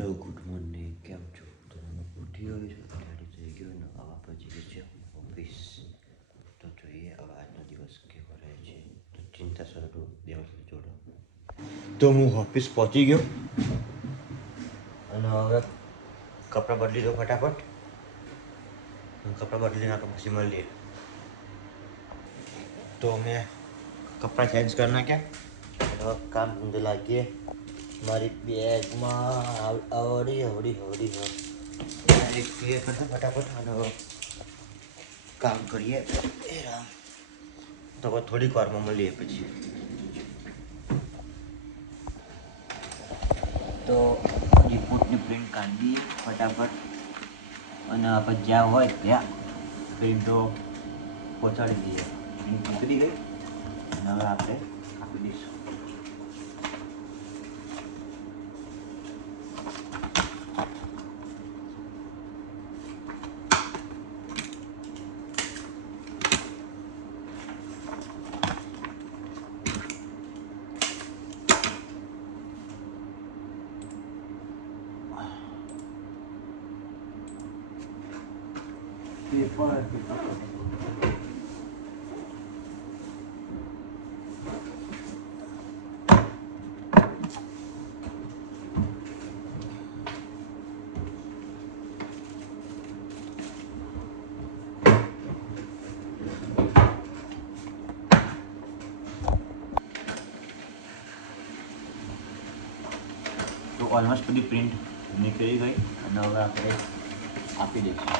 Hello good morning, કેમ છો? તો હું ઉઠી ગયો છું, રેડી થઈ ગયો ને હવે પછી છે ઓફિસ. તો જોઈએ હવે આજનો દિવસ કેવો રહે છે. તો ચિંતા શરૂ દેવ જોડો. તો હું ઓફિસ પહોંચી ગયો અને હવે કપડાં બદલી દો ફટાફટ. કપડાં બદલીને આપણે પછી મળીએ. તો મેં કપડાં ચેન્જ કરી નાખ્યા. કામ ધંધે લાગીએ. મારી બેગમાં આવડી ફટાફટ અને કામ કરીએ. એ રામ, તો થોડીક વારમાં મળીએ પછી. તો રિપોર્ટની પ્રિન્ટ કાઢીએ ફટાફટ અને આપણે જ્યાં હોય ત્યાં પ્રિન્ટો પહોંચાડી દઈએ. નીકળી ગઈ અને હવે આપણે આપી દઈશું. તો ઓલમોસ્ટ બધી પ્રિન્ટ નીકળી ગઈ અને હવે આપણે આપી દઈશું.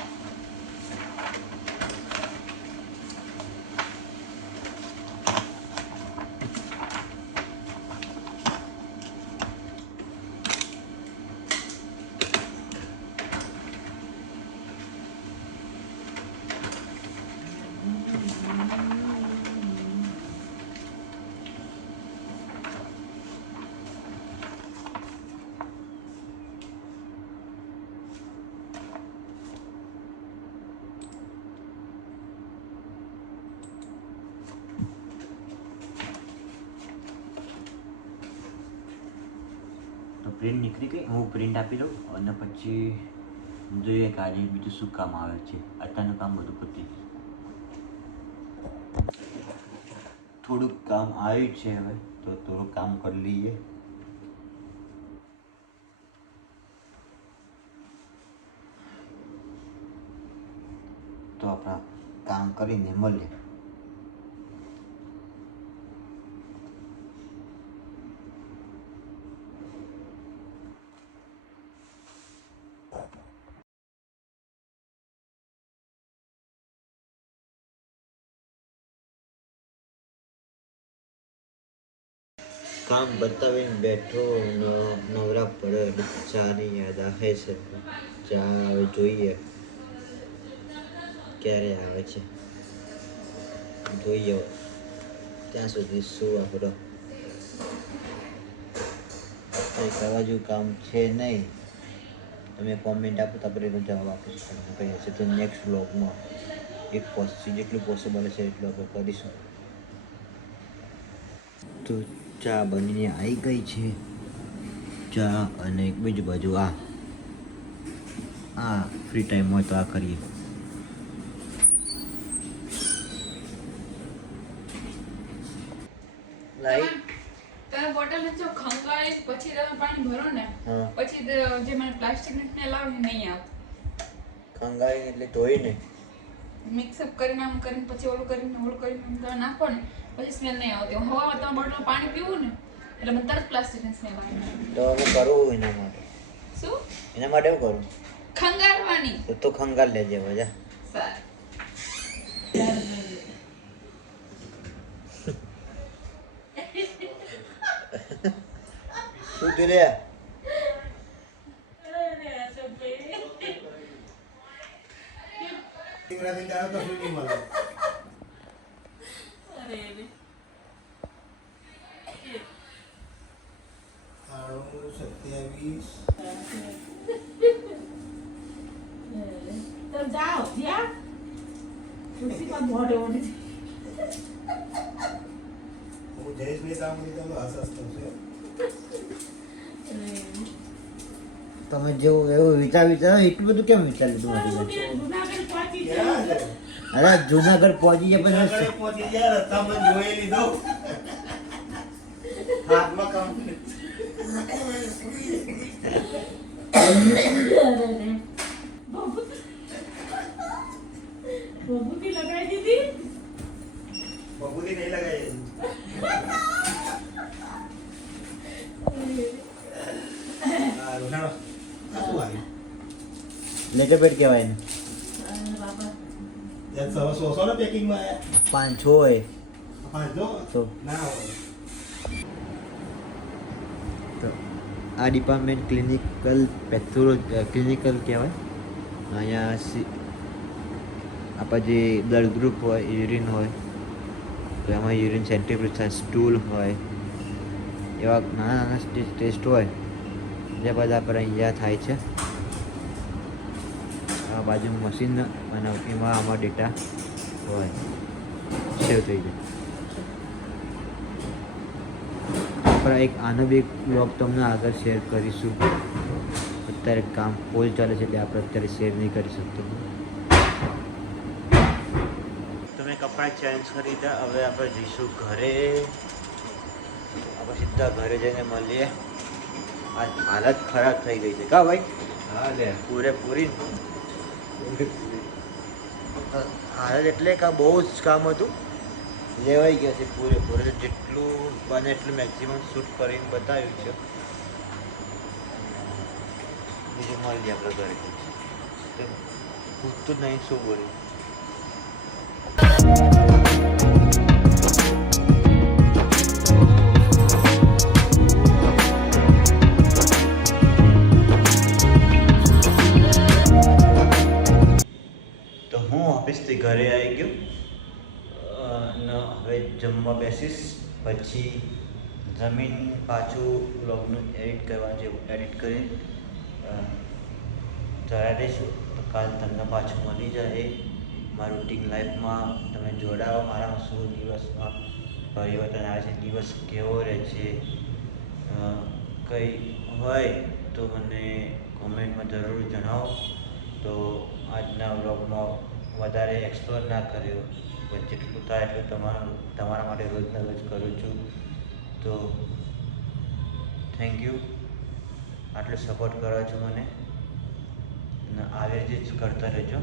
પ્રિન્ટ નીકળી ગઈ. હું પ્રિન્ટ આપી દઉં અને પછી જોઈએ કે આજે બીજું શું કામ આવે છે. અત્યારનું કામ બધું પતી ગયું. થોડુંક કામ આવ્યું છે હવે, તો થોડું કામ કરી લઈએ. તો આપણા કામ કરીને મળીએ. કામ બતાવીને બેઠો નવરા પડે એટલે ચાની યાદ આવે છે. ચા હવે જોઈએ ક્યારે આવે છે. જોઈએ ત્યાં સુધી શું આપણો કંઈ કરવા જેવું કામ છે નહીં. તમે કોમેન્ટ આપો તો આપણે એનો જવાબ આપીશું. તમને કહીએ છીએ તો નેક્સ્ટ વ્લોગમાં જેટલું પોસિબલ હશે એટલું આપણે કરીશું. તો ચા બનીને આવી ગઈ છે. ચા અને એક બીજી બાજુ આ ફ્રી ટાઈમ હોય તો આ કરીએ. તમે બોટલ જો ખંગાળી પછી તમે પાણી ભરો ને પછી જે મને પ્લાસ્ટિક ની સ્મેલ આવે નહીં આવે. ખંગાળી એટલે ધોઈને મિક્સઅપ કરીને આમ કરીને પછી ઓલું કરીને તમે નાખો ને પછી સ્મેલ નહીં આવતી. હવામાં તમે બોટલ પાણી પીવું ને એટલે મને તરત પ્લાસ્ટિક ની સ્મેલ આવે. તો હું કરું એના માટે. શું એના માટે હું કરું? ખંગાળવાની. તો ખંગાળ લેજે મજા. સારું. શું થયું લે? જાઓ જ્યાં ખુરશી પર મોઢે ઓઢી હું જયેશભાઈ કામ કરી તો હસ હસતો છે. તમે જેવું એવું વિચારો એટલું બધું કેમ વિચાર લીધું મારી જુનાગઢ પહોંચી ક્યાં છે? અરે જુનાગઢ પહોંચી ગયા પછી જુનાગઢે પહોંચી ગયા, રસ્તામાં જોઈ લીધો. હાથમાં કામ કરે. બબૂતી લગાવી દીધી બબૂતી નહીં લગાવી. હા, રોનાળો. આ શું આવ્યું? લેટર પેડ કહેવાય ને બાબા ત્યાં સવા 100 ના પેકિંગમાં આયા. 5 હોય પાંચ જો. તો ના હોય. તો આ ડિપાર્ટમેન્ટ ક્લિનિકલ કહેવાય. અહીંયા આપણા જે બ્લડ ગ્રુપ હોય, યુરિન હોય તો એમાં યુરિન સેન્ટ્રીફ્યુગલ સ્ટૂલ હોય, એવા નાના નાના ટેસ્ટ હોય જે બધા આપણે અહીંયા થાય છે. આ બાજુ મશીન અને એમાં આમાં ડેટા હોય, સેવ થઈ જાય. આપણે એક આનો બી બ્લોગ તમને આગળ શેર કરીશું. અત્યારે કામ પોલ ચાલે છે એટલે આપણે અત્યારે શેર નહીં કરી શકતો. તમે કપડાં ચેન્જ કરી દીધા, હવે આપણે જઈશું ઘરે. આપણે સીધા ઘરે જઈને મળીએ. આ હાલત ખરાબ થઈ ગઈ છે કા ભાઈ? હા લે. પૂરેપૂરી હાલત એટલે કે બહુ જ કામ હતું, લેવાઈ ગયા છે પૂરેપૂરે. જેટલું બને એટલું મેક્સિમમ શૂટ કરીને બતાવ્યું છે. બીજું મળીએ આપણે ઘરે. પૂછતું જ નહીં શું બોલ્યું. તો હું ઓફિસથી ઘરે આવી ગયો અને હવે જમવા બેસીશ. પછી જમીન પાછું વ્લોગનું એડિટ કરવા જેવું એડિટ કરી જરા દઈશું. તો કાલ તમને પાછું મળી જાય મારું રૂટીન લાઈફમાં. તમે જોડાવો મારામાં શું દિવસમાં પરિવર્તન આવે છે, દિવસ કેવો રહે છે, કંઈ હોય તો મને કોમેન્ટમાં જરૂર જણાવો. તો આજના વ્લોગમાં વધારે એક્સપ્લોર ના કર્યો, પણ જેટલું થાય એટલું તમારા માટે રોજના રોજ કરું છું. તો થેન્ક યુ, આટલો સપોર્ટ કરો છો મને અને આવી રીતે જ કરતા રહેજો.